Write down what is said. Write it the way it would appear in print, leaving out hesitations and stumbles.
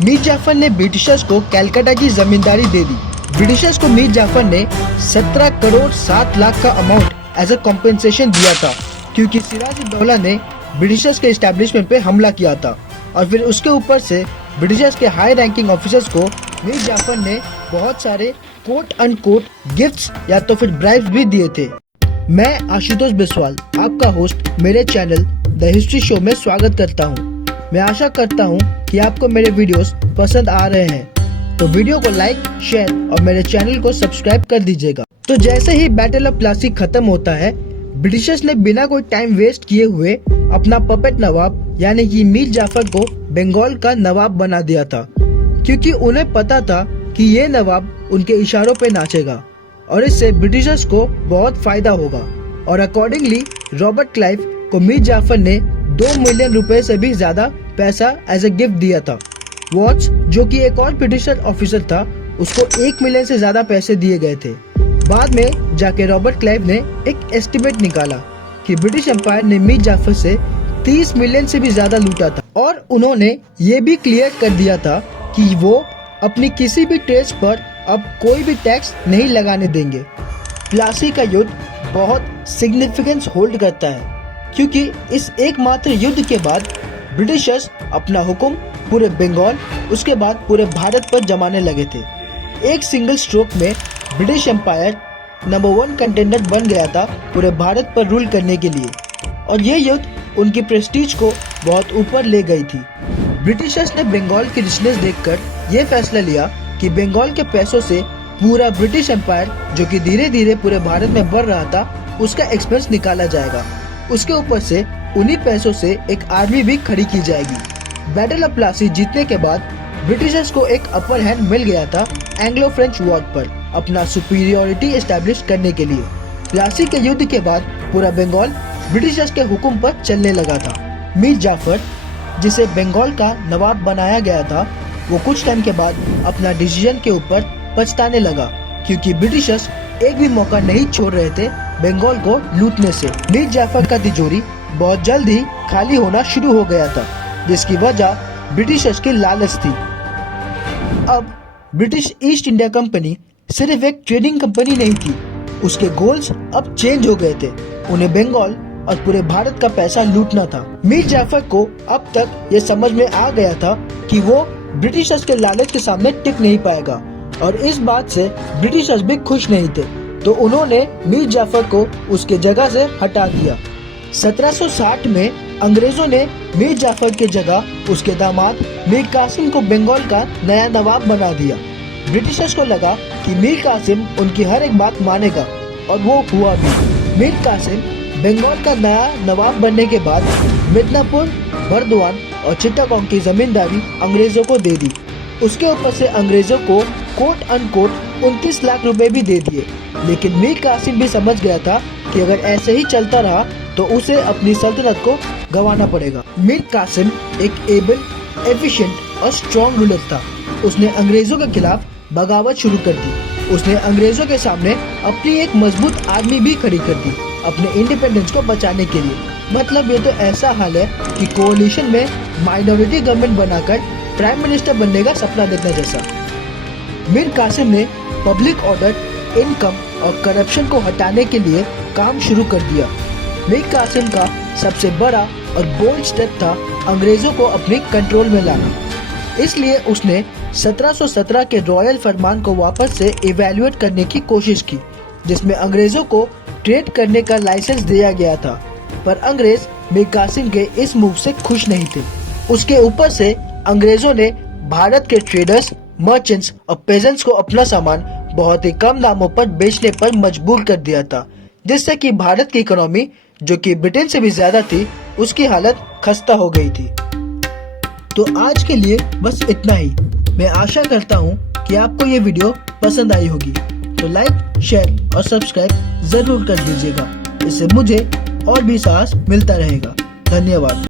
मीर जाफर ने ब्रिटिशर्स को कलकत्ता की जमींदारी दे दी। ब्रिटिशर्स को मीर जाफर ने 17 करोड़ 7 लाख का अमाउंट एज ए कॉम्पेंसेशन दिया था, क्योंकि सिराजुद्दौला ने ब्रिटिशर्स के एस्टेब्लिशमेंट पे हमला किया था। और फिर उसके ऊपर से ब्रिटिशर्स के हाई रैंकिंग ऑफिसर्स को मीर जाफर ने बहुत सारे कोट अनकोट गिफ्ट्स या तो फिर ब्राइब्स भी दिए थे। मैं आशुतोष बिस्वाल आपका होस्ट मेरे चैनल द हिस्ट्री शो में स्वागत करता हूं। मैं आशा करता हूं कि आपको मेरे वीडियोस पसंद आ रहे हैं, तो वीडियो को लाइक, शेयर और मेरे चैनल को सब्सक्राइब कर दीजिएगा। तो जैसे ही बैटल ऑफ प्लासी खत्म होता है, ब्रिटिशर्स ने बिना कोई टाइम वेस्ट किए हुए अपना पपेट नवाब यानी कि मीर जाफर को बंगाल का नवाब बना दिया था, क्योंकि उन्हें पता था कि ये नवाब उनके इशारों पे नाचेगा और इससे ब्रिटिशर्स को बहुत फायदा होगा। और अकॉर्डिंगली रॉबर्ट क्लाइव को मीर जाफर ने 2 मिलियन रुपए से भी ज्यादा पैसा एज ए गिफ्ट दिया था। वॉट्स, जो कि एक और ब्रिटिशर ऑफिसर था, उसको 1 मिलियन से ज्यादा पैसे दिए गए थे। बाद में जाके रॉबर्ट क्लाइव ने एक एस्टिमेट निकाला कि ब्रिटिश एम्पायर ने मीर जाफर से 30 मिलियन से भी ज्यादा लूटा था, और उन्होंने ये भी क्लियर कर दिया था कि वो अपनी किसी भी ट्रेड्स पर अब कोई भी टैक्स नहीं लगाने देंगे। प्लासी का युद्ध बहुत सिग्निफिकेंस होल्ड करता है, क्योंकि इस एकमात्र युद्ध के बाद ब्रिटिशर्स अपना हुक्म पूरे बंगाल, उसके बाद पूरे भारत पर जमाने लगे थे। एक सिंगल स्ट्रोक में ब्रिटिश एम्पायर नंबर 1 कंटेंडर बन गया था पूरे भारत पर रूल करने के लिए, और ये युद्ध उनकी प्रेस्टीज को बहुत ऊपर ले गई थी। ब्रिटिशर्स ने बंगाल की रिचनेस देखकर ये फैसला लिया कि बंगाल के पैसों से पूरा ब्रिटिश एम्पायर, जो कि धीरे धीरे पूरे भारत में बढ़ रहा था, उसका एक्सपेंस निकाला जाएगा। उसके ऊपर से उन्हीं पैसों से एक आर्मी भी खड़ी की जाएगी। बैटल ऑफ प्लासी जीतने के बाद ब्रिटिशर्स को एक अपर हैंड मिल गया था एंग्लो फ्रेंच वॉर पर अपना सुपीरियोरिटी एस्टैब्लिश करने के लिए। प्लासी के युद्ध के बाद पूरा बंगाल ब्रिटिशर्स के हुक्म पर चलने लगा था। मीर जाफर, जिसे बंगाल का नवाब बनाया गया था, वो कुछ टाइम के बाद अपना डिसीजन के ऊपर पछताने लगा, क्योंकि ब्रिटिशर्स एक भी मौका नहीं छोड़ रहे थे बंगाल को लूटने से। मीर जाफर का तिजोरी बहुत जल्द ही खाली होना शुरू हो गया था, जिसकी वजह ब्रिटिशर्स की लालच थी। अब ब्रिटिश ईस्ट इंडिया कंपनी सिर्फ एक ट्रेडिंग कंपनी नहीं थी, उसके गोल्स अब चेंज हो गए थे। उन्हें बंगाल और पूरे भारत का पैसा लूटना था। मीर जाफर को अब तक ये समझ में आ गया था कि वो ब्रिटिशर्स के लालच के सामने टिक नहीं पाएगा, और इस बात से ब्रिटिशर्स भी खुश नहीं थे, तो उन्होंने मीर जाफर को उसके जगह से हटा दिया। 1760 में अंग्रेजों ने मीर जाफर के जगह उसके दामाद मीर कासिम को बंगाल का नया नवाब बना दिया। ब्रिटिशर्स को लगा कि मीर कासिम उनकी हर एक बात मानेगा, और वो हुआ भी। मीर कासिम बंगाल का नया नवाब बनने के बाद मिदनापुर, बर्दवान और चिट्टागोंग की जमींदारी अंग्रेजों को दे दी। उसके ऊपर से अंग्रेजों को कोट अनकोट 29 लाख रुपए भी दे दिए। लेकिन मीर कासिम भी समझ गया था कि अगर ऐसे ही चलता रहा तो उसे अपनी सल्तनत को गंवाना पड़ेगा। मीर कासिम एक एबल, एफिशिएंट और स्ट्रॉन्ग रूलर था। उसने अंग्रेजों के खिलाफ बगावत शुरू कर दी। उसने अंग्रेजों के सामने अपनी एक मजबूत आर्मी भी खड़ी कर दी अपने इंडिपेंडेंस को बचाने के लिए। मतलब ये तो ऐसा हाल है कि कोalition में माइनॉरिटी गवर्नमेंट बनाकर प्राइम मिनिस्टर बनने का सपना देखने जैसा। मीर कासिम ने पब्लिक ऑर्डर, इनकम और करप्शन को हटाने के लिए काम शुरू कर दिया। मीर कासिम का सबसे बड़ा और बोल्ड स्टेप था अंग्रेजों को अपने कंट्रोल में लाना। इसलिए उसने 1717 के रॉयल फरमान को वापस से इवैल्यूएट करने की कोशिश की, जिसमें अंग्रेजों को ट्रेड करने का लाइसेंस दिया गया था। पर अंग्रेज मीर कासिम के इस मूव से खुश नहीं थे। उसके ऊपर से अंग्रेजों ने भारत के ट्रेडर्स, मर्चेंट्स और पेजेंट्स को अपना सामान बहुत ही कम दामों पर बेचने पर मजबूर कर दिया था, जिससे कि भारत की इकोनॉमी, जो कि ब्रिटेन से भी ज्यादा थी, उसकी हालत खस्ता हो गई थी। तो आज के लिए बस इतना ही। मैं आशा करता हूँ कि आपको ये वीडियो पसंद आई होगी, तो लाइक, शेयर और सब्सक्राइब जरूर कर दीजिएगा। इससे मुझे और भी साहस मिलता रहेगा। धन्यवाद।